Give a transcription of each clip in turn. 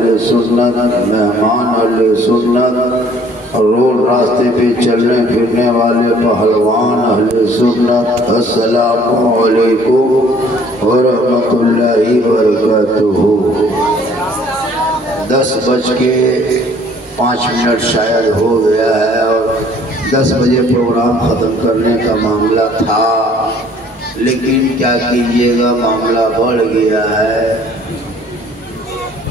اہل سنت، مہمان اہل سنت، روڈ راستے پہ چلنے پھرنے والے پہلوان اہل سنت، السلام علیکم ورحمۃ اللہ وبرکاتہ۔ 10:05 شاید ہو گیا ہے اور 10 بجے پروگرام ختم کرنے کا معاملہ تھا، لیکن کیا کیجیے گا معاملہ بڑھ گیا ہے،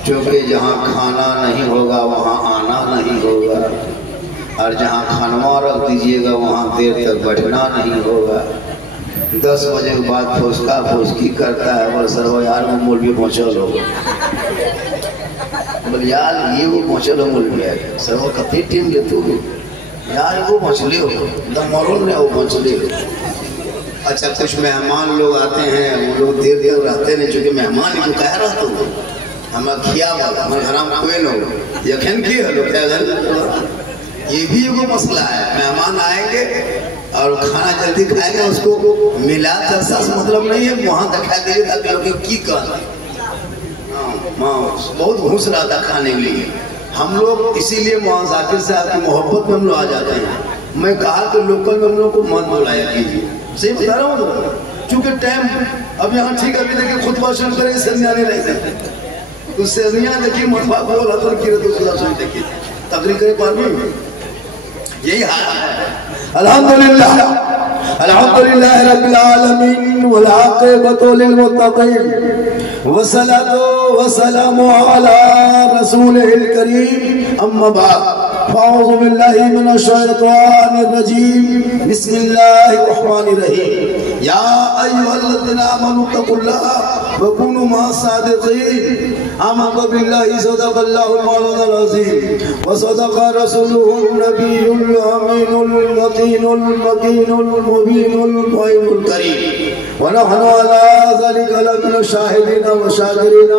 چونکہ جہاں کھانا نہیں ہوگا وہاں آنا نہیں ہوگا، اور جہاں کھانوا رکھ دیجیے گا وہاں دیر تک بیٹھنا نہیں ہوگا۔ 10 بجے کے بعد پھوسکا پھوسکی کرتا ہے، اور سر یار وہ مولوی پہنچا لوگ یار یہ وہ پہنچے لو مولوی ہے سر وہ کتنی ٹیم لیتے ہو یار وہ پہنچ لے ہو دمارون نے وہ پہنچ لے ہو۔ اچھا کچھ مہمان لوگ آتے ہیں، وہ لوگ دیر دیر رہتے ہیں، چونکہ مہمان ہی تو کہہ رہا ہو ہمیں کھیا والا ہمیں حرام کوئی نہ ہو یقین کی ہے لوگ کیا غلط، یہ بھی وہ مسئلہ ہے۔ مہمان آئیں گے اور کھانا جلدی کھائیں گے، اس کو ملا ترساس مطلب نہیں ہے، وہاں دکھائی دے گا کہ لوگ کی کہا بہت گھس رہا تھا کھانے کے لیے۔ ہم لوگ اسی لیے مولانا ذاکر صاحب کی محبت میں ہم لوگ آ جاتے ہیں۔ میں کہا کہ لوکل میں ہم لوگ کو مت بلایا کیجیے، صحیح بتا رہا ہوں، چونکہ ٹائم اب یہاں ٹھیک ابھی دیکھیں خطبہ شروع کرے سنیاں نہیں رہتے تو سنیاں دیکھیے مطبع کو حضر کی رہے تو خدا سن دیکھیے تقریر کرے پاروی یہی حال ہے۔ الحمدللہ الحمدللہ رب العالمین والعاقبۃ للمتقین والصلاة والسلام علی رسولہ الکریم، اما بعد فاعوذ باللہ من الشیطان الرجیم، بسم اللہ الرحمن الرحیم، یا ایھا الذین آمنوا اتقوا اللہ وکونوا مع الصادقین، آمنت باللہ صدق اللہ المولانا العظیم وصدق رسولہ النبی الامین المتین المکین المبین المعین الکریم، ونحن علی ذلک لمن الشاہدین والشاکرین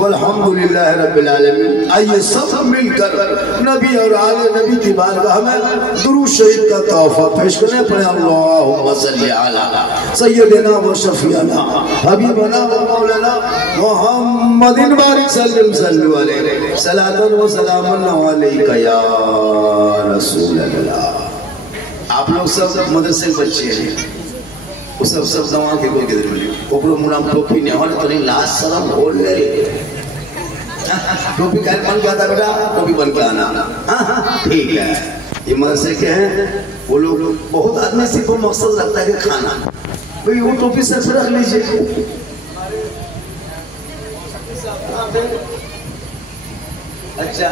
والحمدللہ رب العالمین۔ آئیے سب مل کر نبی اور آل نبی کی بارگاہ میں درود شریف کا تحفہ پیش کریں، پڑھیں اللہم صلی علی سیدنا و شفیعنا حبیبنا و مولانا محمد بارک سلم صلو علیہ صلاۃ و سلام علیک یا رسول اللہ۔ آپ لوگ سب مدرسے بچے ہیں، سب زمان کے کوئی کدھر ملے اوپر منام ٹوپی نہیں ہونے تو نہیں لاس سلام بھول لے ٹوپی کہہ بن کیا تھا بیٹا ٹوپی بن کے آنا ٹھیک ہے۔ یہ مدرسے کے ہیں وہ لوگ بہت آدمی صرف وہ مقصد رکھتا ہے کہ کھانا، بھئی وہ ٹوپی سر سے رکھ لیجئے۔ اچھا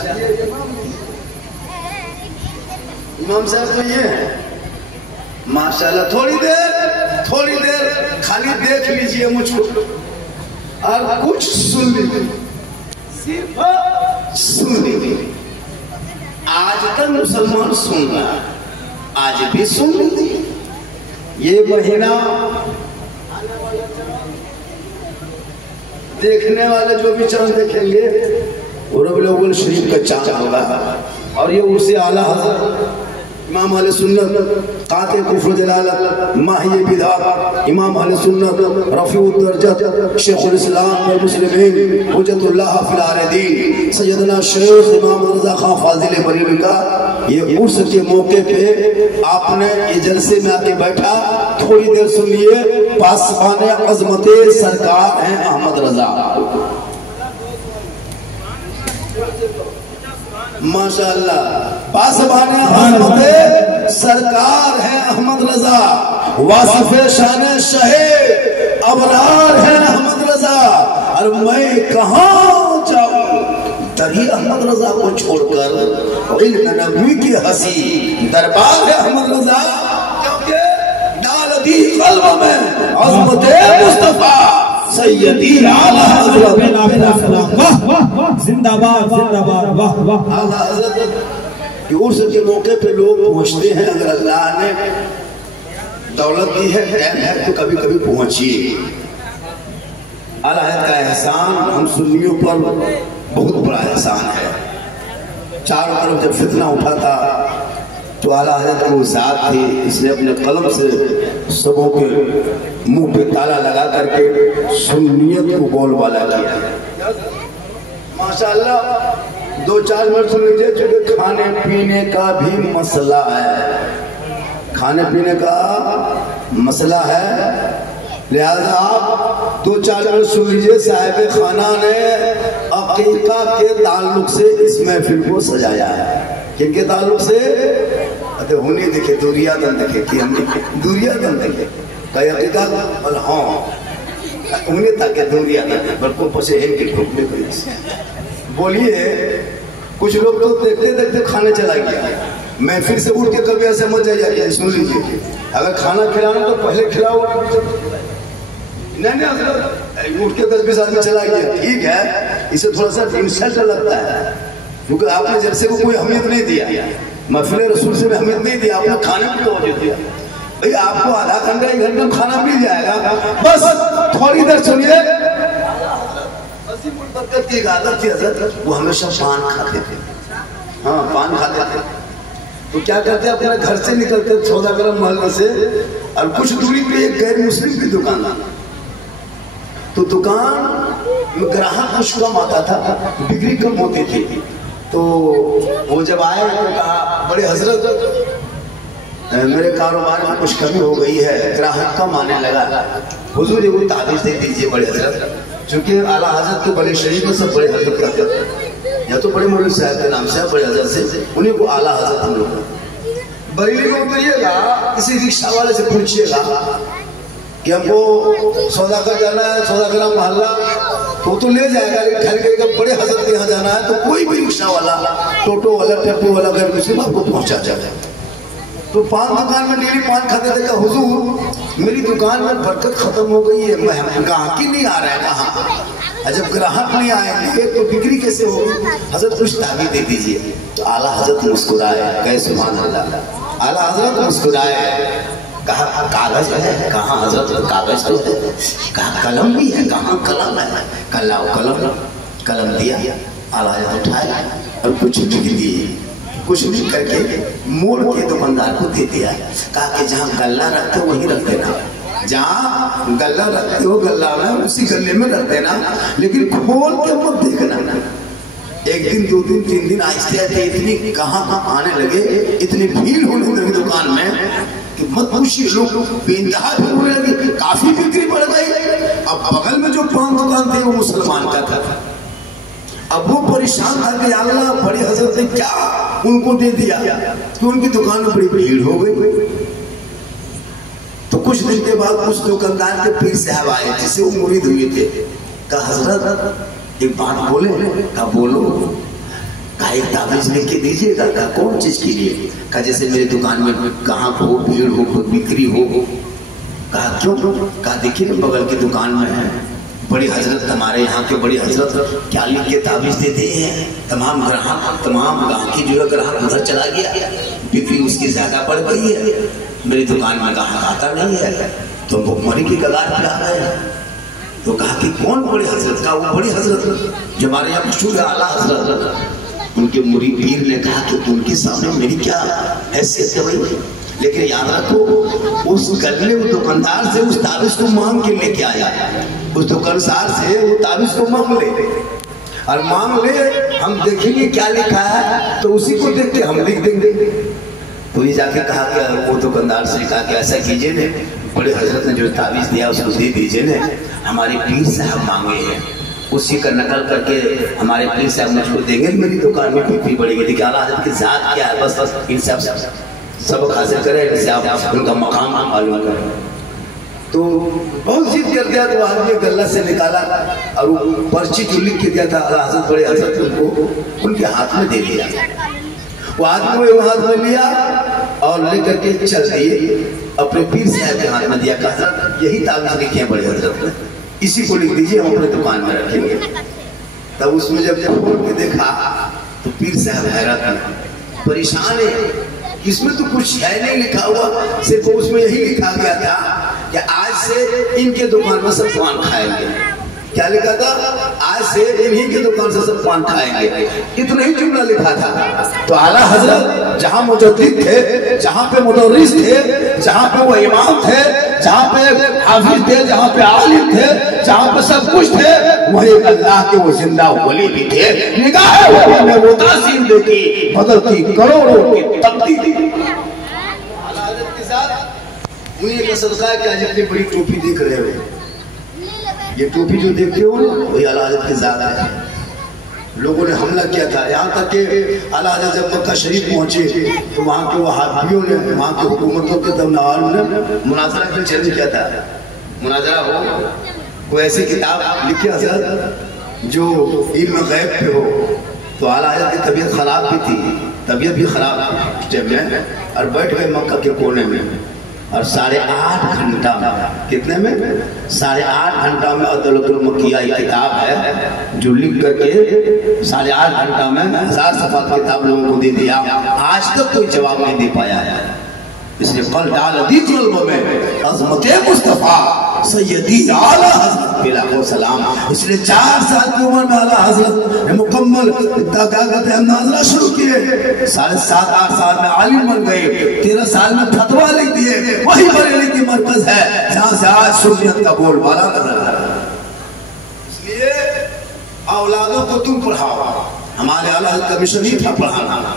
امام صاحب تو یہ ہے ماشاءاللہ، تھوڑی دیر خالی دیکھ لیجئے مجھ کو اور کچھ سن لیجئے، صرف سن لیجئے۔ آج تک مسلمان سن رہا ہے، آج بھی سن لیجئے۔ یہ مہینہ دیکھنے والے جو بھی چاند دیکھیں گے وہ ربیع الاول شریف کا چاند ہوگا، اور یہ اسے اعلیٰ حضرت امام اہل سنت قاطع کفر دلالت ماہی بدعت امام اہل سنت رفیع الدرجات شیخ الاسلام والمسلمین حجت اللہ فی الارضین سیدنا شیخ امام رضا خان فاضل بریلوی کا یہ عرس کے موقع پہ آپ نے یہ جلسے میں آ کے بیٹھا، تھوڑی دیر سنیے، پاسبان عظمت سرکار ہیں احمد رضا، ماشاءاللہ پاسبان عظمت سرکار ہیں احمد رضا، واصف شان شہ ابرار ہیں احمد رضا، اور میں کہاں جاؤں دری احمد رضا کو چھوڑ کر علم نبوی کی ہنسی دربار ہے احمد رضا، کیونکہ ڈال دی قلب میں عظمت مصطفیٰ سیدی اعلی حضرت زندہ باد زندہ باد واہ واہ۔ اعلی حضرت کہ عرس کے موقع پہ لوگ پہنچتے ہیں، اگر اللہ نے دولت دی ہے ٹائم ہے تو کبھی کبھی پہنچیے۔ اعلی حضرت کا احسان ہم سنیوں پر بہت بڑا احسان ہے۔ چاروں طرف جب فتنہ اٹھا تھا تو اعلیٰ حضرت وہ ذات تھی، اس نے اپنے قلم سے سبوں کے منہ پہ تالا لگا کر کے سنیت کو بول بالا کیا۔ माशाअल्लाह 2-4 मिनट सुन लीजिए, क्योंकि खाने पीने का भी मसला है, खाने पीने का मसला है, लिहाजा आप 2-4 मिनट सुन लीजिए। साहिब खाना ने अकीका के ताल्लुक से इस महफिल को सजाया है। किनके ताल्लुक से? अरे होने देखे दूरिया दन देखे कि हमने दूरिया दन देखे कई अकीका और हाँ उन्हें तक दूरिया दन पर को पसे है कि ठोक में कोई। बोलिए, कुछ लोग तो देखते देखते खाने चला गया, महफिल से उठ के कभी ऐसे मत जाइए। सुन लीजिए, अगर खाना खिलाना तो पहले खिलाओ, नहीं उठ के 10-20 आदमी चला गया, ठीक है, इसे थोड़ा सा इंसल्ट लगता है, क्योंकि आपने जब से कोई अहमियत नहीं दिया, महफिल रसूल से भी अहमियत नहीं दिया, आपने खाने की तवज्जो दिया। भाई आपको आधा घंटा 1 घंटा खाना मिल जाएगा, बस थोड़ी देर सुनिए। बरकत की आदत थी हज़रत, वो हमेशा पान खाते थे। हाँ, पान खाते थे तो क्या करते, अपने घर से निकलते सौदागर मोहल्ले से, और कुछ दूरी पे एक गैर मुस्लिम की दुकान, तो दुकान में ग्राहक कुछ कम आता था, बिक्री कम होती थी। तो वो जब आए तो कहा, बड़े हजरत मेरे कारोबार में कुछ कमी हो गई है, ग्राहक कम आने लगा, हुजूर वो ताबीज दे दीजिए बड़े हजरत। चूंकि आला हजरत के बड़े शरीफ में सब बड़े हजरत करते हैं, या तो बड़े मौलवी साहब के नाम से बड़े हजरत से, उन्हीं को आला हजरत हम लोग। बरेली में उतरिएगा, किसी रिक्शा वाले से पूछिएगा कि हमको सौदागर जाना है, सौदागर मोहल्ला, तो ले जाएगा, लेकिन बड़े हजरत के यहाँ जाना है तो कोई भी रिक्शा वाला, टोटो वाला, टेम्पो वाला गैर मुस्लिम आपको पहुंचा जाएगा। तो पान दुकान में डेली पान खाते थे, कहा हुजूर मेरी दुकान में बरकत खत्म हो गई है, ग्राहक ही नहीं आ रहा है, कहाँ जब ग्राहक नहीं आएंगे तो बिक्री कैसे होगी, हजरत कुछ ताबीज़ दे दीजिए। तो आला हजरत मुस्कुराए, कहे सुभान अल्लाह। आला हजरत मुस्कुराए, कहा कागज है, कहाँ हजरत कागज तो है, कहा कलम भी है, कहाँ कलम है, कलम दिया, आला हजरत उठाया और कुछ लिख दिए, कुछ लिख करके मोड़ के दुकानदार को दे दिया। कहा कि जहाँ गल्ला रखते हो वहीं रख देना, जहाँ गल्ला रखते हो गल्ला में उसी गल्ले में रख देना, लेकिन खोल के मत देखना। 1 दिन 2 दिन 3 दिन आहिस्ते आहिस्ते इतनी कहाँ आने लगे, इतनी भीड़ होने लगी दुकान में कि मत पूछिए, लोग बेइंतहा होने लगे, काफी बिक्री बढ़ गई। अब बगल में जो पान दुकान थे वो मुसलमान का था, अब वो परेशान था कि अल्लाह बड़ी हजरत ने क्या उनको दे दिया कि उनकी दुकान में बड़ी भीड़ हो गई। तो कुछ दिन के बाद उस दुकानदार के पीर साहब आए, जिसे वो मुरीद हुए थे। कहा हजरत एक बात बोले? कहा बोलो। कहा एक ताबीज लिख के दीजिएगा। कहा कौन चीज के लिए? कहा जैसे मेरी दुकान में कहाँ हो भीड़ हो, बिक्री हो। कहा क्यों? कहा देखिए बगल की दुकान में है बड़ी हजरत, हमारे यहाँ के बड़ी हजरत क्या लिख के ताबीज देते हैं, तमाम गाँव की जो है ग्राहक उधर चला गया, बिक्री उसकी ज्यादा बढ़ गई है, मेरी दुकान में ग्राहक आता नहीं है, तो भुखमरी की कगार पर आ गए। तो कहा कि कौन बड़ी हजरत? का वो बड़ी हजरत जो हमारे यहाँ मशहूर है, आला हजरत। उनके मुरीद पीर ने कहा कि उनके सामने मेरी क्या हैसियत है भाई, लेकिन याद रखो उस गले वो दुकानदार से उस ताबीज को मांग के लेके आया, उस दुकानदार से वो ताबीज को मांग ले, और मांग ले हम देखेंगे क्या लिखा है, तो उसी को देख के हम लिख देंगे। तो ये जाके कहा कि वो दुकानदार से कहा कि ऐसा कीजिए ने, बड़े हजरत ने जो ताबीज दिया उसको दे दीजिए ने, हमारे पीर साहब मांगे हैं, उसी का नकल करके हमारे पीर साहब मुझको देंगे, मेरी दुकान में बिक्री बढ़ेगी। देखिए आला हजरत की जात क्या है, बस इन सबक हासिल करे, इससे आप उनका मकाम मालूम करें। तो बहुत जिद कर दिया, तो आदमी गल्ला से निकाला और वो पर्ची जो लिख के दिया था हजरत बड़े हजरत उनको उनके हाथ में दे दिया। वो आदमी वो हाथ में लिया और लेकर के चल दिए, अपने पीर साहब के हाथ में दिया। कहा यही ताबीज लिखे हैं बड़े हजरत ने, इसी को लिख दीजिए, हम अपने दुकान में रखेंगे। तब उसमें जब खोल के देखा तो पीर साहब हैरान परेशान है, इसमें तो कुछ है नहीं लिखा हुआ, सिर्फ उसमें यही लिखा गया था कि आज से इनके दुकान में सब पान खाएंगे। क्या लिखा था? आज से इन्हीं की दुकान से सब पान खाएंगे, इतना ही जुमला लिखा था। तो आला हजरत जहाँ मुजद्दिद थे, जहाँ पे मुदर्रिस थे, जहाँ पे वो इमाम थे, जहाँ पे हाफिज थे, जहाँ पे आलिम थे, जहाँ पे सब कुछ थे, वो एक अल्लाह के वो जिंदा वली भी थे। निगाह वली में वो तासीर देखी, बदलती करोड़ों की तब्दीली। उन्हीं का सदका है कि आज इतनी बड़ी टोपी देख रहे हो, ये टोपी जो देखते हो ना वही आला हज़रत की ज़ात है। लोगों ने हमला किया था, यहाँ तक कि आला हज़रत जब मक्का शरीफ पहुंचे तो वहाँ के वहाबियों ने, वहाँ के हुकूमतों के दमनावालों ने मुनाज़रा के चैलेंज किया था। मुनाज़रा हो, कोई ऐसी किताब लिखी हज़रत जो इल्म गैब पे हो। तो आला हज़रत की तबीयत ख़राब भी थी, तबीयत भी ख़राब थी और बैठ गए मक्का के कोने में और 8.5 घंटा में, कितने में 8.5 घंटा में अदलतुल मक्किया किताब है जो लिख करके 8.5 घंटा में 1000 सफ़ा किताब लोगों को दे दिया। आज तक कोई जवाब नहीं दे पाया है। इसलिए कल डाल दी कल्ब में अज़मत मुस्तफ़ा सैयदी आला हज़रत बिलाको सलाम। इसलिए 4 साल की उम्र में आला हज़रत ने मुकम्मल नाज़रा शुरू किए। 7.5-8 साल में आलिम बन गए, 13 साल में फतवा लिख दिए। वही बरेली की मरकज है जहाँ से आज सुन्नियत का बोलबाला नजर आ रहा है। इसलिए औलादों को तुम पढ़ाओ। हमारे आला का मिशन ही था पढ़ाना,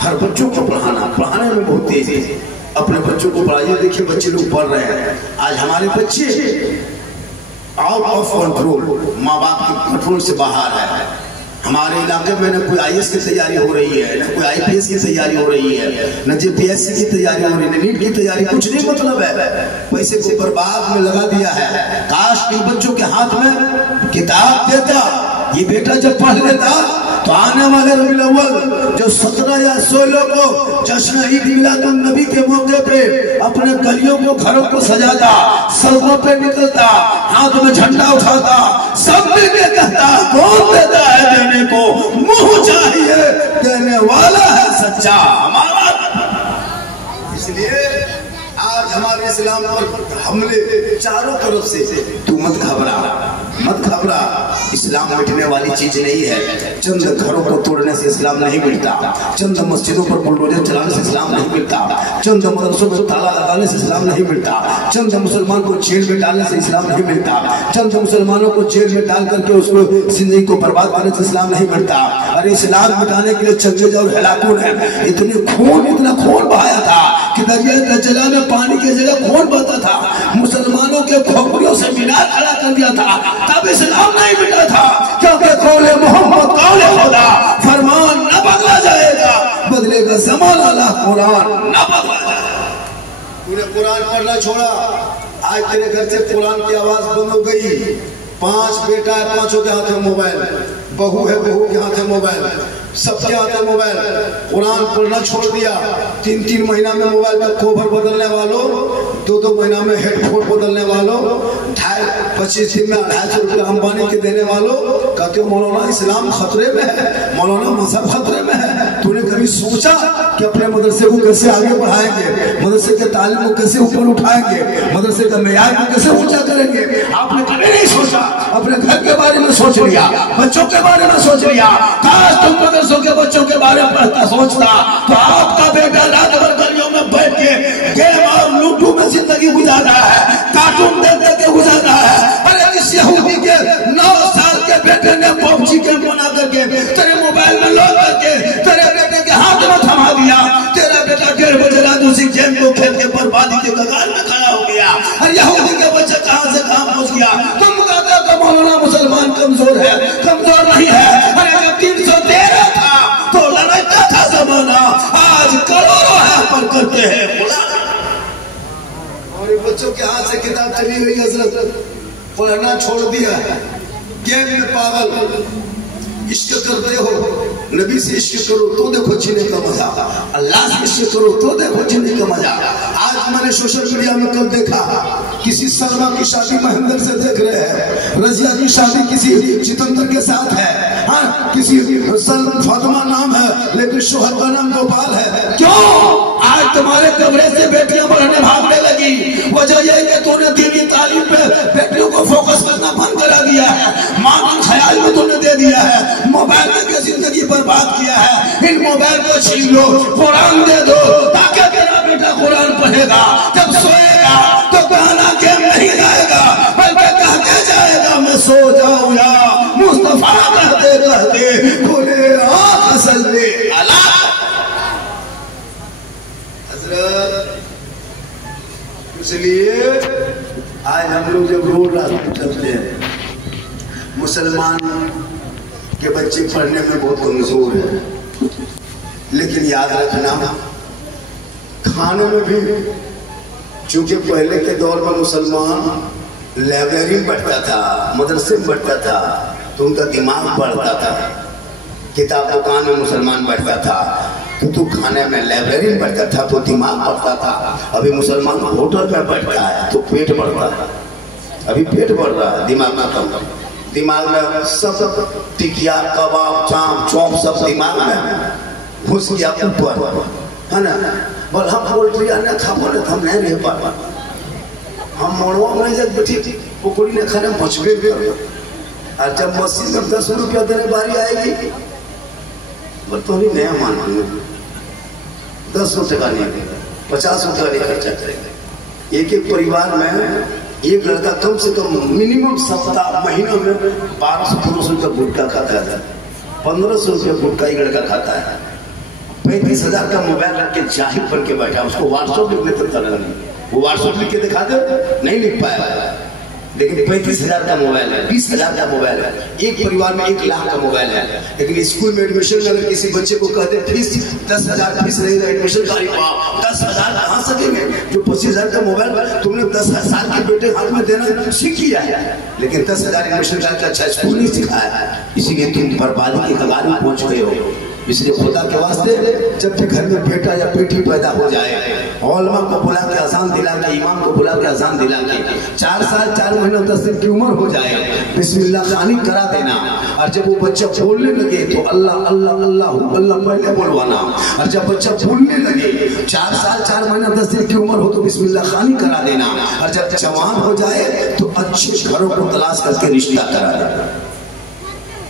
हर बच्चों को पढ़ाना। पढ़ाने में बहुत तेजी है, अपने बच्चों को पढ़ाइए। देखिए बच्चे लोग पढ़ रहे हैं, आज हमारे बच्चे आउट ऑफ कंट्रोल, माँ बाप के कंट्रोल से बाहर है। हमारे इलाके में न कोई IAS की तैयारी हो रही है, न कोई IPS की तैयारी हो रही है, न JPSC की तैयारी हो रही है, न नीट की तैयारी। कुछ नहीं मतलब है, पैसे को बर्बाद में लगा दिया है। काश इन बच्चों के हाथ में किताब देता, ये बेटा जब पढ़ लेता तो आने वाले रबीउल अव्वल जो 17 या 16 को जश्न ईद मिलादुन नबी के मौके पे अपने गलियों को, घरों को सजाता, सड़कों पे निकलता, हाथ में झंडा उठाता, सब मिलके कहता कौन देता है देने को, मुंह चाहिए देने वाला है सच्चा हमारा। इसलिए आज हमारे इस्लाम पर हमले चारों तरफ से। तू मत घबरा, मत घबरा, इस्लाम मिटने वाली चीज नहीं है। चंद घरों को तोड़ने से इस्लाम नहीं मिलता, चंद मस्जिदों पर बुलडोजर चलाने से इस्लाम नहीं मिलता, चंद मदरसों पर ताला लगाने से इस्लाम नहीं मिलता, चंद मुसलमान को जेल में डालने से इस्लाम नहीं मिलता, चंद मुसलमानों को जेल में डाल करके उसको जिंदगी को बर्बाद करने से इस्लाम नहीं मिलता। अरे इस्लाम मिटाने के लिए चंगेज और हलाकू ने इतना खून बहाया था कि दरिया दज्जला में पानी की जगह खून बहता था। मुसलमानों के खोपड़ियों से मीनार खड़ा कर दिया था, तब इस्लाम नहीं मिटा था। क्योंकि कौले मोहम्मद कौले खुदा, फरमान न बदला जाएगा, बदलेगा ज़माना ला कुरान न बदला जाएगा। तूने कुरान पढ़ना छोड़ा, आज तेरे घर से कुरान की आवाज बंद हो गई। 5 बेटा है, 5 के हाथ में मोबाइल, बहू है, बहू के हाथ में मोबाइल, सबके हाथ में मोबाइल। कुरान पढ़ना छोड़ दिया। 3-3 महीना में मोबाइल का कवर बदलने वालों, 2-2 महीना में हेडफोन बदलने वालों, 25 दिन में 250 रुपये अंबानी के देने वालों कहते हो मौलाना इस्लाम खतरे में है, मौलाना मजहब खतरे में है। तूने कभी सोचा कि अपने मदरसे को कैसे आगे बढ़ाएंगे, मदरसे के तालीम को कैसे ऊपर उठाएंगे, मदरसे का मेयार को कैसे ऊंचा करेंगे? आपने कभी नहीं सोचा। अपने घर के बारे में सोच लिया, बच्चों के बारे में सोच लिया। काश तुम मदरसों के बच्चों के बारे में पढ़ता सोचता तो आपका बेटा रात भर गलियों में बैठ के गेम और लूडो में जिंदगी गुजार रहा है, कार्टून देख देख के गुजार रहा है। अरे इस यहूदी के 9 साल के बेटे ने PUBG गेम बना करके तेरे मोबाइल में लोड करके तेरे बेटे के हाथ में थमा दिया। तेरा बेटा 1:30 बजे रात उसी गेम को खेल के बर्बादी के कगार में खड़ा हो गया। अरे यहूदी के बच्चे कहां से कहां पहुंच गया। तुम कहते हो कि मौलाना मुसलमान कमजोर है, कमजोर नहीं है। अरे जब 313 था तो लड़ाता था जमाना, आज करोड़ों है पर करते हैं और बच्चों के हाथ से किताब चली गई। हजरत पढ़ना छोड़ दिया, गेम में पागल। इश्क करते हो, नबी से इश्क करो तो देखो जीने का मजा, अल्लाह से इश्क करो तो देखो जीने का मजा। आज मैंने सोशल मीडिया में कल देखा, किसी सलमा की शादी महेंद्र से देख रहे हैं, रजिया की शादी किसी जितेंद्र के साथ है, हाँ किसी फातिमा नाम है लेकिन शोहर का नाम गोपाल है। क्यों? आज तुम्हारे कमरे से बेटियां बढ़ने भागने लगी। वजह यह कि तूने दीनी तालीम पे बेटियों को फोकस करना बंद करा दिया है, मां के ख्याल में तूने दे दिया है, मोबाइल में जिंदगी बर्बाद किया है। इन मोबाइल को छीन लो, कुरान दे दो ताकि तेरा बेटा कुरान पढ़ेगा, जब सोएगा तो गाना गेम नहीं गाएगा बल्कि कहते जाएगा मैं सो जाऊं यार। सल्ले अला हजरत। इसलिए आज हम लोग जब रोड रास्ते चलते हैं, मुसलमान के बच्चे पढ़ने में बहुत कमजोर हैं, लेकिन याद रखना खाने में भी, चूंकि पहले के दौर में मुसलमान लाइब्रेरी में पढ़ता था, मदरसे में पढ़ता था, तो उनका दिमाग बढ़ता था। किताब दुकान में मुसलमान बैठता था, तो खाने में लाइब्रेरी में बैठता था तो दिमाग बढ़ता था। अभी मुसलमान होटल में बैठता है तो पेट बढ़ता है। अभी पेट बढ़ रहा है, दिमाग खत्म। दिमाग में सब टिकिया कबाब चाम चौप सब दिमाग में घुस गया ऊपर, है ना। बोल हम पोल्ट्री आने खा बोले हम नहीं रह पा, हम मोड़वा में जब बैठी पकौड़ी ने खाने मछली भी। और जब मस्जिद में 10 रुपया देने बारी आएगी, बोल तो नहीं नया मान 10 टका नहीं, 50 रुपया नहीं खर्चा करेंगे। एक एक परिवार में एक लड़का कम से कम मिनिमम सप्ताह महीनों में 1200-1500 रुपया गुटखा खाता है, 1500 रुपया गुटखा एक लड़का खाता है। 35,000 का मोबाइल रख के जाहिर बन के बैठा, उसको व्हाट्सएप लिखने तक तरह नहीं, वो व्हाट्सएप लिख के दिखा दे नहीं लिख पाया। लेकिन 35,000 का मोबाइल है, 20,000 का मोबाइल है, एक परिवार में 1 लाख का मोबाइल है। लेकिन स्कूल में एडमिशन में अगर किसी बच्चे को कहते फीस 10,000 फीस रहेगा एडमिशन का, 10,000 कहाँ सकेंगे? जो 25,000 का मोबाइल तुमने 10 साल के बेटे हाथ में देना सीख किया है, लेकिन 10,000 एडमिशन का अच्छा स्कूल नहीं सिखाया, इसीलिए तुम बर्बादी के कगार में पहुंच गए हो। इसलिए खुदा के वास्ते जब भी घर में बेटा या बेटी पैदा हो जाए, औलमा को बुला के अजान दिला के, इमाम को बुला के अजान दिला के, 4 साल 4 महीने 10 दिन की उम्र हो जाए, बिस्मिल्लाह खानी करा देना। और जब वो बच्चा बोलने लगे तो अल्लाह अल्लाह अल्लाह अल्लाह पहले बोलवाना। और जब बच्चा बोलने लगे 4 साल 4 महीने 10 दिन की उम्र हो तो बिस्मिल्लाह खानी करा देना। और जब जवान हो जाए तो अच्छे घरों को तलाश करके रिश्ता करा देना।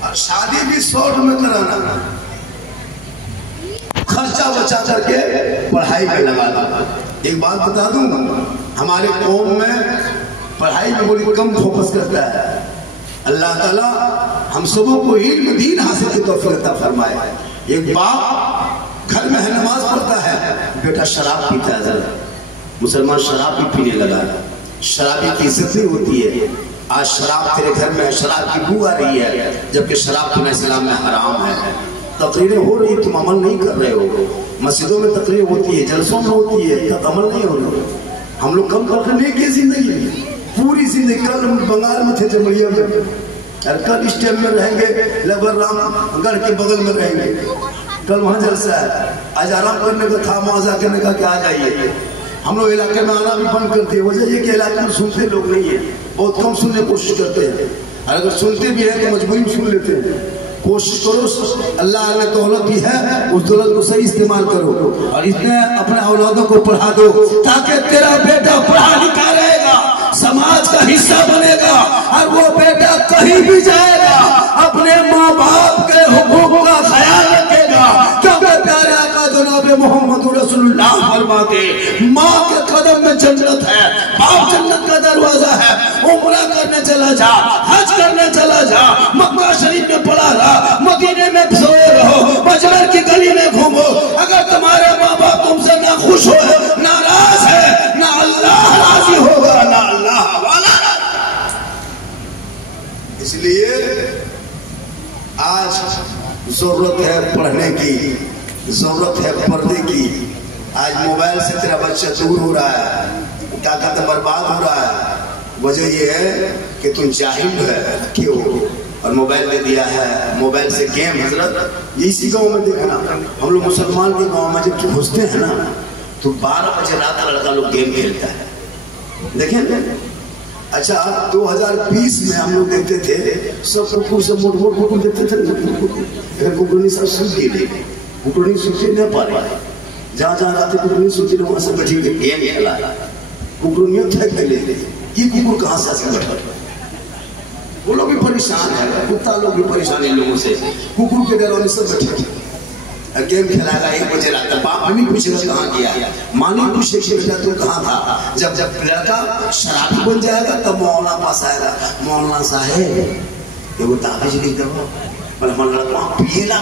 और शादी भी शॉर्ट में कराना, खर्चा बचा करके पढ़ाई में लगा दो। एक बात बता दूं, हमारे कौम में पढ़ाई में बड़ी कम फोकस करता है। अल्लाह ताला हम सबों को इल्म दीन हासिल की तौफीक अता फरमाए। एक बाप घर में है, नमाज पढ़ता है, बेटा शराब पीता है, मुसलमान शराब भी पीने लगा, शराबी की इज्जत नहीं होती है। आज शराब तेरे घर में, शराब की बू आ रही है, जबकि शराब पीना इस्लाम में हराम है। तकरीरें हो रही, तुम अमल नहीं कर रहे हो। मस्जिदों में तकरीर होती है, जलसों में होती है, तब अमल नहीं हो रहा। हम लोग कम करने की जिंदगी, पूरी जिंदगी। कल हम बंगाल में थे जमड़िया में, और कल इस टाइम में रहेंगे लबर राम गढ़ के बगल में रहेंगे, कल वहाँ जलसा है। आज आराम करने का था, मौजा करने का क्या आ जाइए। हम लोग इलाके में आना भी बंद करते हैं, वजह ये कि इलाके में सुनते लोग नहीं है, बहुत कम सुनने की कोशिश करते हैं। और अगर सुनते भी है तो मजबूरी में सुन लेते हैं। कोशिश करो, अल्लाह ने दौलत दी है, उस दौलत को सही इस्तेमाल करो, और इसमें अपने औलादों को पढ़ा दो, ताकि तेरा बेटा पढ़ा लिखा रहेगा, समाज का हिस्सा बनेगा, और वो बेटा कहीं भी जाएगा अपने माँ बाप के हुकूक का ख्याल रखेगा। क्योंकि प्यारे आका जनाब मोहम्मद रसूलुल्लाह फरमाते, माँ के कदम में जन्नत है, बाप जन्नत का दरवाजा है। उम्रा करने चला जा, हज करने चला जा, मक्का शरीफ में पड़ा रहा, मदीने में सोए रहो, बाजार की गली में घूमो, अगर तुम्हारे माँ बाप तुमसे ना खुश हो, नाराज है, ना अल्लाह राजी होगा, ना अल्लाह वाला। इसलिए आज जरूरत है पढ़ने की, जरूरत है पर्दे की। आज मोबाइल से तेरा बच्चा दूर हो रहा है, क्या कहते बर्बाद हो रहा है। वजह यह है कि तुम जाहिल है क्यों, और मोबाइल दे दिया है, मोबाइल से गेम। हजरत इसी गांव में देखना, हम लोग मुसलमान के गांव में जब घुसते हैं ना तो 12 बजे रात लड़का लोग गेम खेलता है, देखें। अच्छा 2020 में हम लोग देखते थे सब कुकुर से मोट मोट कुकुर देखते थे, कुकुरनी सब सुन के कुकुरनी सुनते नहीं पा रहे, जहाँ जहाँ रात कुकुरनी सुनते वहां से बैठी गेम खेला, कुकुरनियों थक गए। ये कुकुर कहाँ से बैठा, वो लोग भी परेशान है, कुत्ता लोग भी परेशान है लोगों से, कुकुर के डर सब बैठे गेम खेलाएगा। 1 बजे रात बाप नहीं पूछेगा कहाँ गया, माँ नहीं पूछेगी बेटा तू कहाँ था। जब जब लड़का शराबी बन जाएगा तब मौलाना पास आएगा, मौलाना साहेब एगो ताबीज लिख दो, पर हमारा लड़का पिए ना,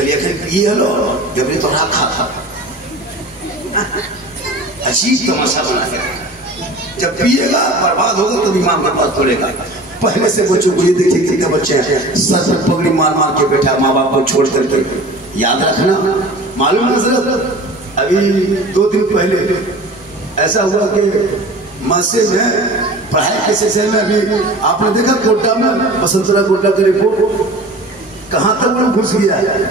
یہ لو جب تو رکھا تھا عجیب تماشا بنا کے جب پیے گا برباد ہوگا تو امام کے پاس توڑے گا. پہلے سے بچوں کو یہ دیکھیں کتنے بچے ہیں سر پر پگڑی مار مار کے بیٹھا ماں باپ کو چھوڑ کر کے. یاد رکھنا معلوم حضرت ابھی 2 دن پہلے ایسا ہوا کہ مسجد میں پڑھائی کے سلسلے میں ابھی آپ نے دیکھا کوٹا میں بسنترا کوٹا کا رپورٹ کہاں تک وہ گھس گیا ہے.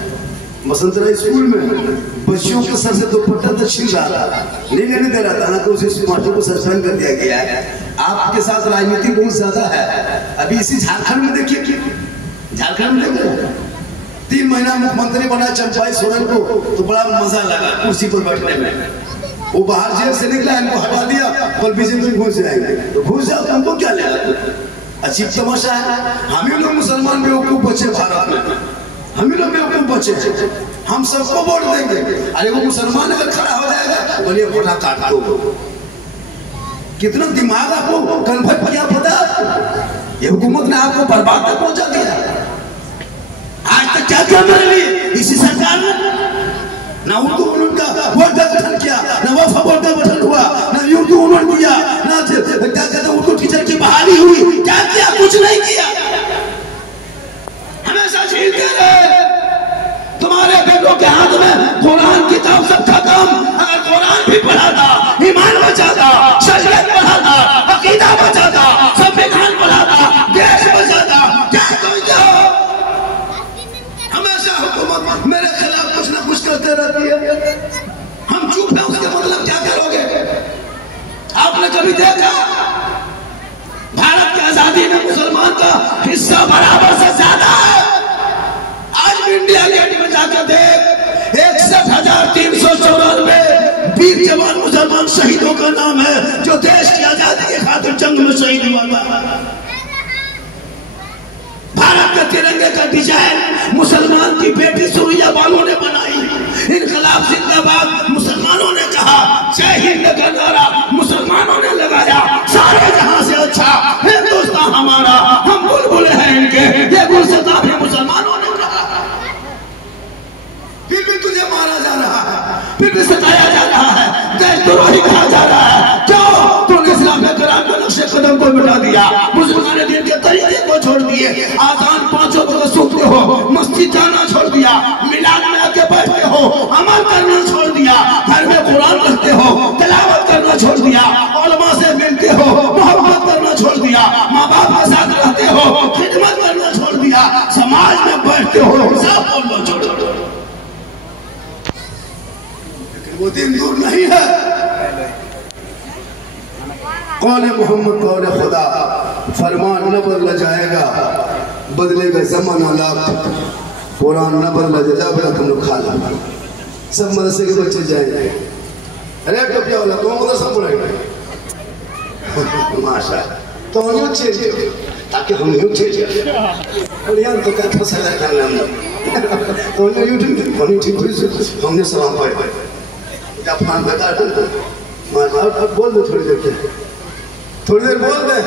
بسنترا اسکول میں بچیوں کے سر سے دوپٹہ تو چھین رہا تھا نہیں لینے دے رہا تھا نا تو اسے ماسٹر کو سسپینڈ کر دیا گیا ہے. آپ کے ساتھ راجنیتی بہت زیادہ ہے. ابھی اسی جھارکھنڈ میں دیکھیے جھارکھنڈ میں دیکھو 3 مہینہ مکھ منتری بنا چمپائی سورن کو تو بڑا مزہ لگا کرسی پر بیٹھنے میں. وہ باہر جیل سے نکلا ان کو ہٹا دیا کل بی جے پی گھس جائیں گے تو گھس جاؤ تم کو کیا لگا. عجیب تماشا ہے. ہمیں لوگ مسلمان بیوقوف بچے بھارت میں ہمیں لوگ بیوقوف بچے ہم سب کو ووٹ دیں گے. ارے وہ مسلمان اگر کھڑا ہو جائے گا بولیے ووٹا کاٹ دو. کتنا دماغ آپ کو کنورٹ کیا پتا یہ حکومت نے آپ کو برباد تک پہنچا دیا. آج تک کیا کیا میرے لیے اسی سرکار نے نہ اردو انہوں کا ووٹ کا گٹھن کیا نہ وفا بورڈ کا گٹھن ہوا نہ اردو انہوں کیا نہ کیا کہتے اردو ٹیچر کی بحالی ہوئی. کیا کیا کچھ نہیں کیا. ہمیشہ چھیلتے رہے. تمہارے بیٹوں کے ہاتھ میں قرآن کتاب سب تھا کام. اگر قرآن بھی پڑھا تھا ایمان بچا تھا شریعت پڑھا تھا عقیدہ بچا تھا سنویدھان پڑھا تھا دیش بچا تھا. کیا سمجھتے ہو ہمیشہ حکومت میرے خلاف کچھ نہ کچھ کرتے رہتی ہے. ہم چپ ہیں اس کے مطلب کیا کرو گے. آپ نے کبھی دیکھا بھارت کی آزادی میں مسلمان کا حصہ برابر سے زیادہ ہے. آج بھی انڈیا گیٹ میں جا کے دیکھ 61,394 ویر جوان مسلمان شہیدوں کا نام ہے جو دیش کی آزادی کی خاطر جنگ میں شہید ہوا تھا. بھارت کے ترنگے کا ڈیزائن مسلمان کی بیٹی سوریا بالوں نے بنائی. انقلاب زندہ باد مسلمانوں نے کہا. جے ہند کا نعرہ مسلمانوں نے لگایا. سارے جہاں سے اچھا ہندوستان ہمارا ہم بلبل ہیں ان کے یہ گلستان بھی مسلمانوں نے کہا. پھر بھی تجھے مارا جا رہا ہے پھر بھی ستایا جا رہا ہے دیش دروہی کہا جا رہا ہے. کیوں تو نے اسلام کے قرآن کے نقش قدم کو مٹا دیا. مسلمان دین کے طریقے کو چھوڑ دیے. آذان 5 وقت سنتے ہو مسجد جانا چھوڑ دیا. میلاد میں آ کے بیٹھتے ہو عمل کرنا چھوڑ دیا. گھر میں قرآن رکھتے ہو تلاوت کرنا چھوڑ دیا. علماء سے ملتے ہو محبت کرنا چھوڑ دیا. ماں باپ کے ساتھ رہتے ہو خدمت کرنا چھوڑ دیا. سماج میں بیٹھتے ہو حساب بولنا چھوڑ دیا. وہ دن دور نہیں ہے. قول محمد قول خدا فرمان نہ بدلا جائے گا بدلے گا زمانہ لاکھ. قرآن نہ بدلا جائے گا تم لوگ کھا لا. سب مدرسے کے بچے جائیں گے. ارے ٹوپیا والا تو مدرسہ پڑھیں گے ماشاء تو ہم یوں چیز تاکہ ہم یوں چیز اور یہاں تو کیا پھنسا کرنا ہم تو ہم یوں ٹھیک ہم نے سلام پڑھے جب فان بتا اب بول دو تھوڑی دیر بول دے.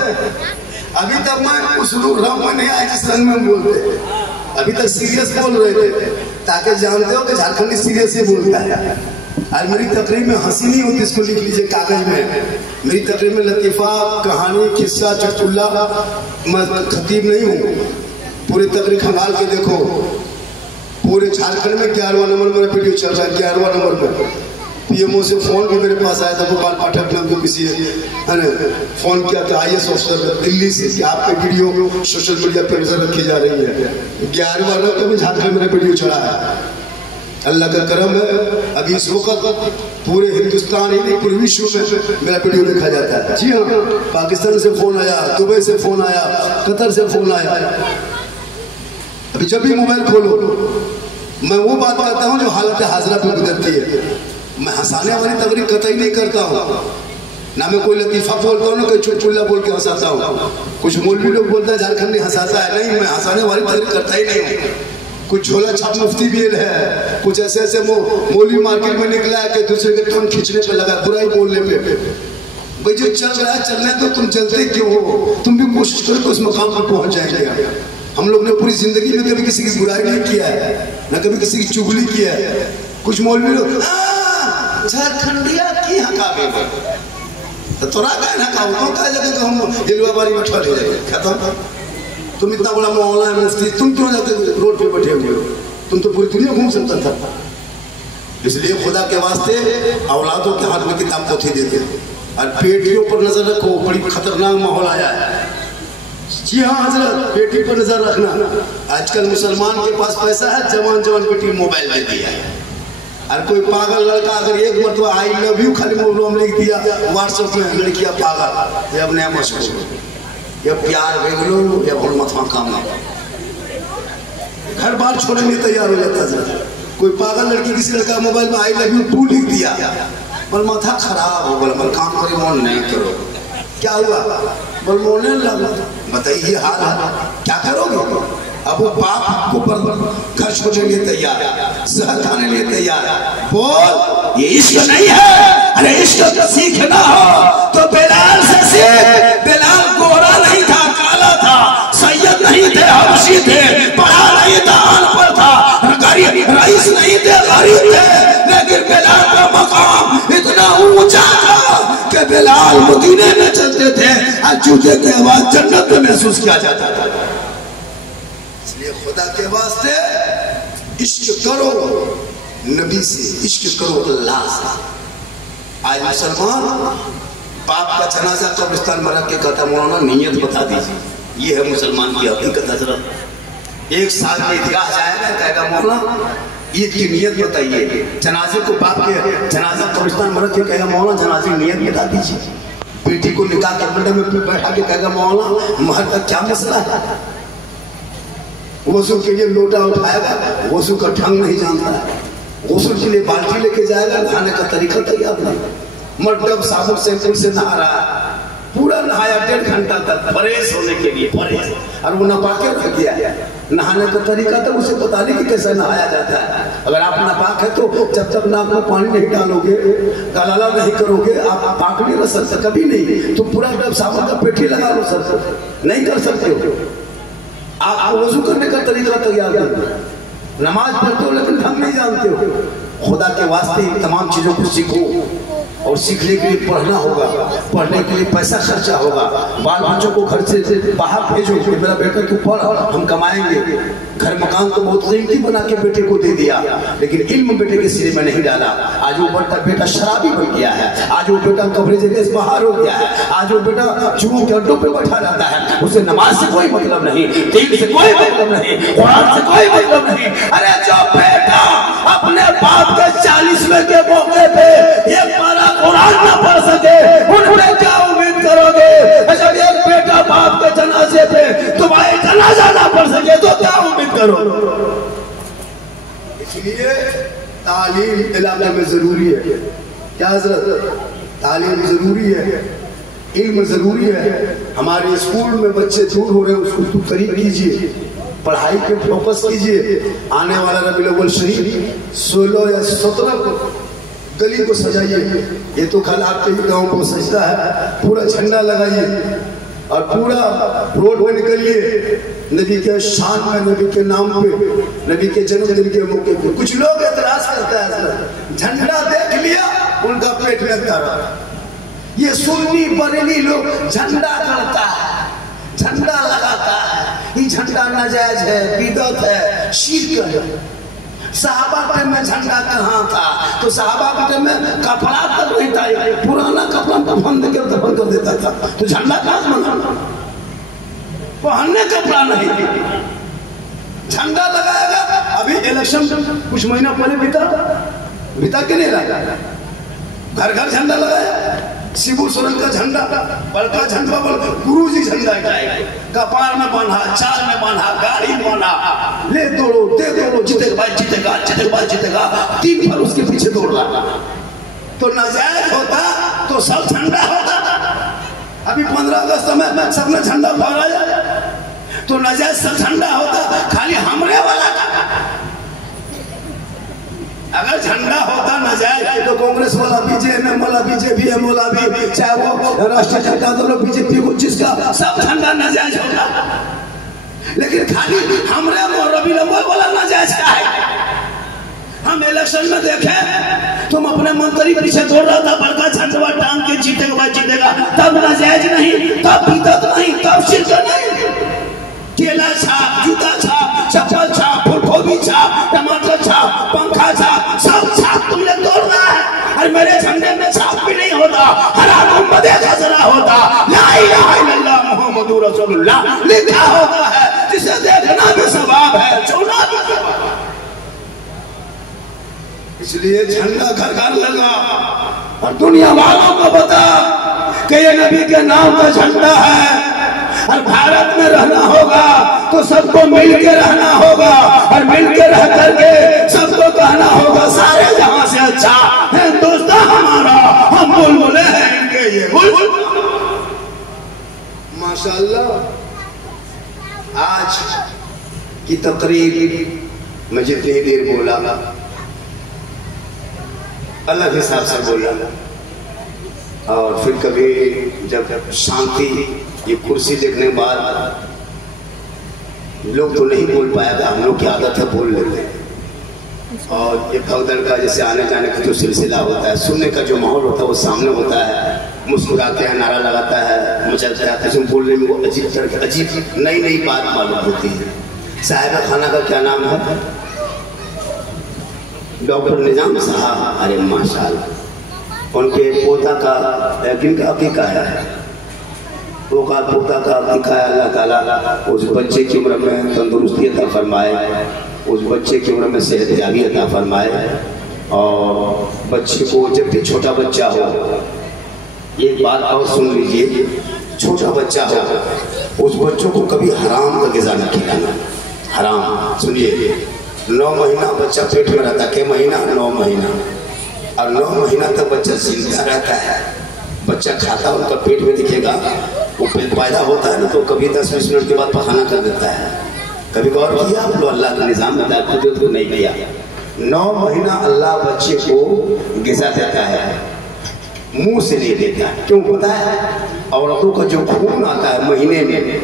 ابھی تک میں اس رنگ میں نہیں آیا جس رنگ میں بولتے. ابھی تک سیریس بول رہے تھے تاکہ جانتے ہو کہ جھارکھنڈی سیریس ہی بولتا ہے. اور میری تقریر میں ہنسی نہیں ہوتی اس کو لکھ لیجئے کاغذ میں. میری تقریر میں لطیفہ کہانی قصہ چٹکلا میں خطیب نہیں ہوں. پوری تقریر کھنگال کے دیکھو. پورے جھارکھنڈ میں 11واں نمبر میرا ویڈیو چل رہا ہے. 11واں نمبر میں پی ایم او سے فون بھی میرے پاس آیا تھا. گوپال پاٹھک نے ان کو کسی فون کیا تھا آئی ایس آفیسر دلی سے کہ آپ کی ویڈیو سوشل میڈیا پہ نظر رکھی جا رہی ہے. 11واں نمبر میں جھارکھنڈ میرا ویڈیو چڑھا ہے. اللہ کا کرم ہے ابھی اس وقت پورے ہندوستان ہی پورے وشو میں میرا ویڈیو دیکھا جاتا ہے. جی ہاں پاکستان سے فون آیا دبئی سے فون آیا قطر سے فون آیا. ابھی جب بھی موبائل کھولو میں وہ بات کرتا ہوں جو حالت حاضرہ پہ گزرتی ہے. میں ہنسانے والی تقریر قطعی نہیں کرتا ہوں. نہ میں کوئی لطیفہ بولتا ہوں نہ کوئی چٹکلا بول کے ہنساتا ہوں. کچھ مولوی لوگ بولتا ہے جھارکھنڈ نہیں ہنساتا ہے. نہیں میں ہنسانے والی تقریر کرتا ہی نہیں ہوں. کچھ جھولا چھاپ مفتی بیل ہے. کچھ ایسے ایسے مولوی مارکیٹ میں نکلا ہے کہ دوسرے کے ٹون کھینچنے پہ لگا برائی بولنے پہ. بھئی جو چل رہا ہے چلنے تو تم چلتے کیوں ہو. تم بھی کوشش کرو کہ اس مقام پر پہنچ جائیں گے. हम लोग ने पूरी जिंदगी में कभी किसी की बुराई नहीं किया है, न कभी किसी की चुगली किया है। कुछ मौलवी लोग झारखंडिया की हकावे तो तोरा का ना का तो का जगह को हम हिलवा बारी में ठहर जाए खत्म। तुम इतना बड़ा मौलाना है मुफ्ती, तुम क्यों जाते रोड पे बैठे हुए हो? तुम तो पूरी दुनिया घूम सकता था। इसलिए खुदा के वास्ते औलादों के हाथ में किताब पोथी देते और बेटियों पर नजर रखो, बड़ी खतरनाक माहौल आया है। जी हाँ हजरत, बेटी पर नजर रखना। आजकल मुसलमान के पास पैसा है, जवान जवान बेटी मोबाइल दे दिया है। और कोई पागल लड़का अगर एक मरतबा आई लव यू खाली मोबाइल लिख दिया व्हाट्सएप में, लड़कियां पागल, ये अब नया मशहूर, ये प्यार बेगलो या बहुत मथवा काम है, घर बार छोड़ने में तैयार हो जाता है। कोई पागल लड़की किसी लड़का मोबाइल में आई लव यू 2 लिख दिया, बोल माथा खराब हो, बोला बोल काम करे मन नहीं करो। क्या हुआ? बोल मोने लगा। बताइए हाल है, क्या करोगे? अब वो बाप को घर छोड़ने के लिए तैयार, जहर खाने के लिए तैयार। बोल ये इश्क नहीं है। अरे इश्क सीखना हो तो बेलाल से सीख। बेलाल गोरा नहीं था, काला था, सैयद नहीं थे, हबशी थे, पढ़ा नहीं था, अनपढ़ था, रईस नहीं थे, गरीब थे, लेकिन बेलाल का मकाम इतना ऊंचा था कि बेलाल मदीने में चलते थे और जूते की आवाज जन्नत में महसूस किया जाता था। इसलिए खुदा के वास्ते इश्क करो नबी से, इश्क करो अल्लाह से। आज मुसलमान बाप का जनाजा कब्रिस्तान में रख के कहता मौलाना नीयत बता दीजिए। ये है मुसलमान की हकीकत हजरत। एक साल में इतिहास आएगा, कहेगा मौलाना ईद की नियत बताइए। जनाजे को बाप के जनाजा कब्रिस्तान में रख के कहेगा मौलाना जनाजे की नियत बता दीजिए। बेटी को निकाह के मंडप में बैठा के कहेगा मौलाना महर का क्या मसला है। वजू के लिए लोटा उठाएगा, वजू का ढंग नहीं जानता है, वजू के लिए बाल्टी लेके जाएगा, नहाने का तरीका तैयार नहीं। मर्दब साबुन शैम्पूल से नहा रहा है, पूरा नहाया 1.5 घंटा तक फ्रेश होने के लिए, फ्रेश, और वो नापाक रख दिया। नहाने का तरीका तो उसे बता नहीं कि कैसे नहाया जाता है। अगर आप नापाक है तो जब तक नाक में पानी नहीं डालोगे, गलाला नहीं करोगे, आप पाक नहीं रह सकते कभी नहीं। तो पूरा साबुन का पेटी लगा लो सर, नहीं कर सकते हो। आप वजू करने का तरीका तैयार कर, नमाज पढ़ते हो लेकिन ढंग नहीं जानते हो। खुदा के वास्ते तमाम चीजों को सीखो, और सीखने के लिए पढ़ना होगा, पढ़ने के लिए पैसा खर्चा होगा। बाल बच्चों को घर से बाहर भेजो कि मेरा बेटा तू पढ़, हम कमाएंगे। घर मकान तो बहुत कीमती बना के बेटे को दे दिया, लेकिन इल्म बेटे के सिरे में नहीं डाला। आज वो बेटा शराबी बन गया है, आज वो बेटा कमरे जगह से बाहर हो गया है, आज वो बेटा जुओं के अड्डों पे बैठा रहता है। उसे नमाज से कोई मतलब नहीं, दीन से कोई मतलब नहीं, कुरान से कोई मतलब नहीं। अरे जो बेटा अपने बाप के 40वें के मौके पे एक बार कुरान ना पढ़ सके, उनमें क्या उम्मीद करोगे? जब एक बेटा बाप के जनाजे पे तुम्हारे जनाजा ना पढ़ सके तो क्या उम्मीद करो? इसलिए तालीम इलाके में जरूरी है। क्या हजरत? तालीम जरूरी है, इल्म जरूरी है। हमारे स्कूल में बच्चे दूर हो रहे हैं, उसको करीब कीजिए, पढ़ाई पे फोकस कीजिए। आने वाला रबीउल अव्वल शरीफ 16 या 17 को गली को सजाइए। ये तो कल आपके ही गाँव को सजता है, पूरा झंडा लगाइए और पूरा रोड में निकलिए। नबी के शान में, नबी के नाम पे, नबी के जन्मदिन के मौके पे। कुछ लोग एतराज करता है, झंडा देख लिया उनका पेट में दर्द। ये सुन्नी बरेली लोग झंडा करता है, झंडा लगाता है, ये झंडा नाजायज है, बिदअत है, शिर्क है। सहाबा के में झंडा कहाँ था? तो सहाबा के में कपड़ा तक नहीं था, पुराना कपड़ा दफन कर देता था। तो झंडा कहाँ बना? पहनने कपड़ा नहीं, झंडा लगाएगा। अभी इलेक्शन कुछ महीना पहले बीता के नहीं लगा, घर घर झंडा लगाया। शिबू सोरेन का झंडा, बड़का झंडा गुरुजी झंडा कपार में बांधा, चार में बांधा, गाड़ी में बांधा, ले दौड़ो, दे दौड़ो, जीतेगा भाई जीतेगा, जीतेगा भाई जीतेगा। 3 बार उसके पीछे दौड़ रहा। तो नाजायज होता तो सब झंडा होता। अभी 15 अगस्त में सबने झंडा फहराया, तो नाजायज सब झंडा होता, खाली हमरे वाला। अगर झंडा होता नाजायज तो कांग्रेस वाला भी, जेएमएम वाला भी, जेवीएम वाला भी, चाहे वो राष्ट्रीय जनता दल बीजेपी को, जिसका सब झंडा नाजायज होगा। لیکن خالی ہمرے ربیع الاول والا ناجائز کا ہے. ہم الیکشن میں دیکھیں تم اپنے منتری پیچھے دوڑ رہا تھا بڑکا جھنڈوا ٹانگ کے جیتے گا بھائی جیتے گا, تب ناجائز نہیں, تب بدعت نہیں, تب شرک نہیں. کیلا چھاپ, جوتا چھاپ, چپل چھاپ, پھول گوبھی چھاپ, ٹماٹر چھاپ, پنکھا چھاپ, سب چھاپ تم نے توڑنا ہے. اور میرے جھنڈے میں چھاپ بھی نہیں ہوتا, ہرا گنبد خضرا ہوتا, لا الہ الا اللہ محمد رسول اللہ لکھا ہوتا ہے, جسے دیکھنا بھی ثواب ہے, چھونا بھی ثواب. اس لیے جھنڈا گھر گھر لگا اور دنیا والوں کو بتا کہ یہ نبی کے نام کا جھنڈا ہے. اور بھارت میں رہنا ہوگا تو سب کو مل کے رہنا ہوگا, اور مل کے رہ کر کے سب کو کہنا ہوگا سارے جہاں سے اچھا ہندوستان ہمارا, ہم بلبلے ہیں ان کے. یہ ماشاءاللہ آج کی تقریر میں جتنی دیر بولا اللہ کے حساب سے بولا, اور پھر کبھی جب شانتی یہ کرسی دیکھنے بعد لوگ تو نہیں بول پایا گا, ہم لوگ کی عادت ہے بول لیتے ہیں. اور یہ بھگدڑ کا جیسے آنے جانے کا جو سلسلہ ہوتا ہے, سننے کا جو ماحول ہوتا ہے وہ سامنے ہوتا ہے, مسکراتے ہیں, نعرہ لگاتا ہے, مچلتا ہے, قسم بولنے میں وہ عجیب نئی نئی بات معلوم ہوتی ہے. صاحب خانہ کا کیا نام ہے؟ ڈاکٹر نظام صاحب. ارے ماشاءاللہ, ان کے پوتا کا کن کا عقیقہ ہے, پوتا کا عقیقہ ہے. اللہ تعالیٰ اس بچے کی عمر میں تندرستی عطا فرمائے, اس بچے کی عمر میں صحت یابی عطا فرمائے. اور بچے کو جب بھی چھوٹا بچہ ہو, ایک بات اور سن لیجئے, چھوٹا بچہ ہو اس بچوں کو کبھی حرام کا غذا نہ کھلانا. حرام سنیے, 9 مہینہ بچہ پیٹ میں رہتا ہے. کہ مہینہ 9 مہینہ, اور 9 مہینہ تک بچہ زندہ رہتا ہے. بچہ کھاتا ان کا پیٹ میں دکھے گا, وہ پیدا ہوتا ہے نا تو کبھی 10-20 منٹ کے بعد پخانہ کر دیتا ہے. کبھی غور کیا آپ لوگ اللہ کے نظام میں خود کو نہیں کیا. 9 مہینہ اللہ بچے کو غذا دیتا ہے, منہ سے نہیں دیتا ہے. کیوں پتا ہے؟ عورتوں کا جو خون آتا ہے مہینے میں,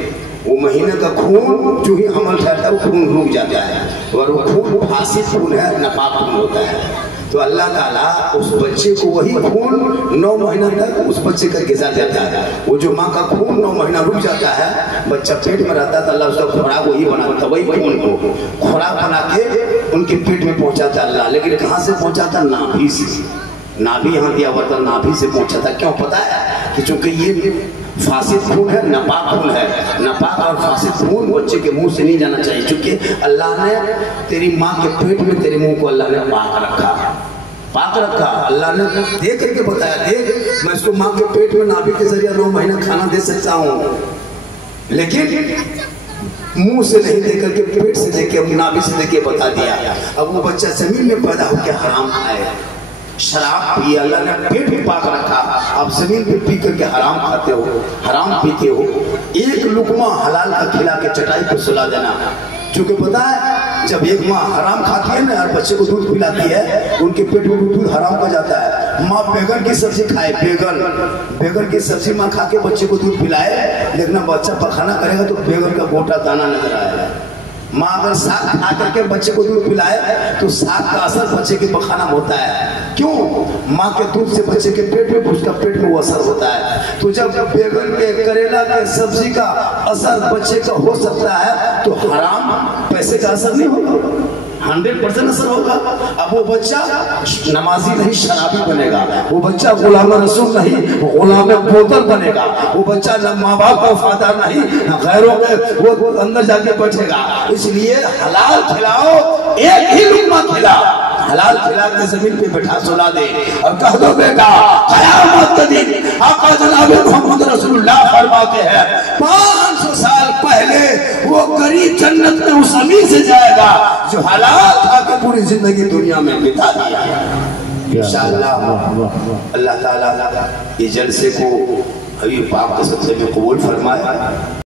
وہ مہینے کا خون جو ہی حمل ٹھہرتا ہے وہ خون رک جاتا ہے, اور وہ خون فاسد خون ہے, ناپاک خون ہوتا ہے. تو اللہ تعالیٰ اس بچے کو وہی خون 9 مہینہ تک اس بچے کا غذا دیتا ہے. وہ جو ماں کا خون 9 مہینہ رک جاتا ہے, بچہ پیٹ میں رہتا ہے تو اللہ اس کا خوراک وہی بناتا ہے, وہی خون کو خوراک بنا کے ان کے پیٹ میں پہنچاتا ہے اللہ. لیکن کہاں سے پہنچاتا ہے؟ نابھی سے. نابھی یہاں دیا ہوا تھا, نابھی سے پہنچاتا. کیوں پتا ہے؟ کہ چونکہ یہ فاسد خون ہے, ناپاک خون ہے. ناپاک اور فاسد خون بچے کے منہ سے نہیں جانا چاہیے, چونکہ اللہ نے تیری ماں کے پیٹ میں تیرے منہ کو اللہ نے پاک رکھا, پاک رکھا. اللہ نے دے کر کے بتایا, دیکھ میں اس کو ماں کے پیٹ میں نابھی کے ذریعہ 9 مہینہ کھانا دے سکتا ہوں, لیکن منہ سے نہیں دے کر کے پیٹ سے دے کے نابھی سے دے کے بتا دیا. اب وہ بچہ زمین میں پیدا ہو کے حرام کھائے, شراب پی, اللہ نے پیٹ بھی پاک رکھا, آپ زمین پہ پی کر کے حرام کھاتے ہو, حرام پیتے ہو. ایک لقمہ حلال کا کھلا کے چٹائی پہ سلا دینا. چونکہ پتا ہے جب ایک ماں حرام کھاتی ہے نا اور بچے کو دودھ پلاتی ہے, ان کے پیٹ میں دودھ حرام ہو جاتا ہے. ماں بیگن کی سبزی کھائے, بیگن کی سبزی ماں کھا کے بچے کو دودھ پلائے, لیکن بچہ پخانہ کرے گا تو بیگن کا گوٹا دانا نظر آئے گا. ماں اگر ساگ کھا کر کے بچے کو دودھ پلائے تو ساگ کا اثر بچے کے پخانہ ہوتا ہے. کیوں؟ ماں کے دودھ سے بچے کے پیٹ میں, اس کا پیٹ میں وہ اثر ہوتا ہے. تو جب بیگن کے, کریلا کے سبزی کا اثر بچے کا ہو سکتا ہے تو حرام پیسے کا اثر نہیں ہوگا, 100% اثر ہوگا. اب وہ بچہ نمازی نہیں شرابی بنے گا, وہ بچہ غلام رسول نہیں غلام بوتل بنے گا, وہ بچہ ماں باپ کا وفادار نہیں غیروں کے وہ اندر جا کے بیٹھے گا. اس لیے حلال کھلاؤ, ایک ہی لقمہ کھلا, حلال کھلا کے زمین پہ بٹھا سلا دے اور کہہ دو بیٹا قیامت کے دن آقا جناب محمد رسول اللہ فرماتے ہیں 500 سال پہلے وہ قریب جنت میں اس امیر سے جائے گا جو حلال کھا کے پوری زندگی دنیا میں بتا دیا. انشاءاللہ اللہ تعالیٰ یہ جلسے کو حبیب پاک کے صدقے میں قبول فرمائے.